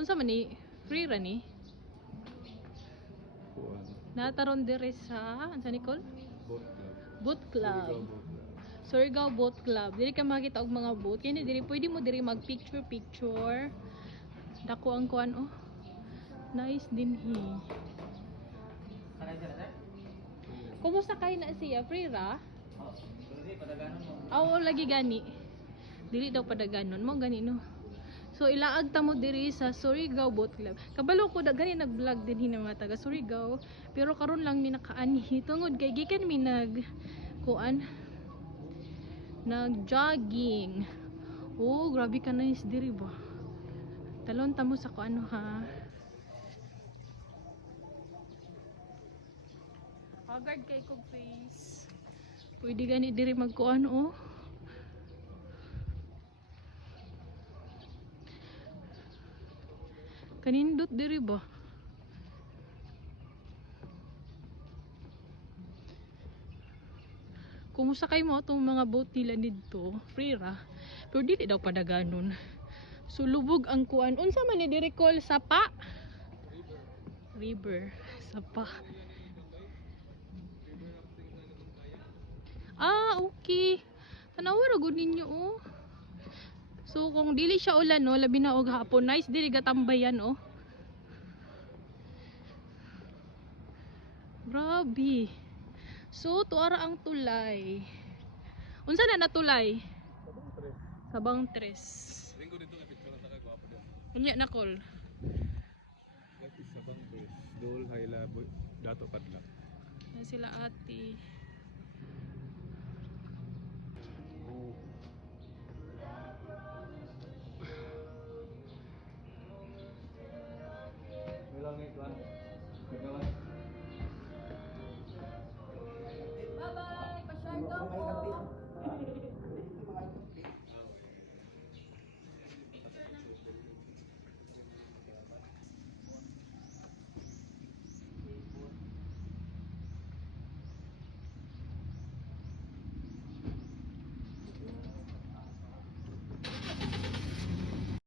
Unsa man ni? Free ra ni? Kuan. Nataron dire sa San Nicole? Boat club. Boat Club. Surigao Boat Club. Diri ka makita og mga boat. Kani diri pwede mo diri mag picture. Dako ang kuan oh. Nice din hi. Kumusta kay na siya? Free ra? Oo, lagi gani. Dili daw padaganon mo gani no. So ilaag ta mo diri sa Surigao Boat Club. Kabalo ko da gani nag-vlog din hin mga taga Surigao, pero karon lang mi nakaanhi tungod kay gikan mi kuan nag-jogging. Oh, grabe ka nice diri ba. Talon ta mo sa kuan ha. Haggard kay kog face. Pwede gani diri magkuan oh. Kanindot diri ba? Kumusta kay mo itong mga boat nila dito? Free ra. Pero dili daw padaganon. So lubog ang kuan. Unsa man ni diri call sapa? River. Sapa. Ah, okay. Tanawa ra gud ninyo oh. So kung dili siya ulan no, labi na og hapon, nice dili gatambayan oh. Grabe. So tuara ang tulay. Unsa na natulay? Sabang Tres. Ringo dito kay picture na gwapo daw. Unya na call. Sabang Tres. Dol hayla dato padlak. Yan sila ate.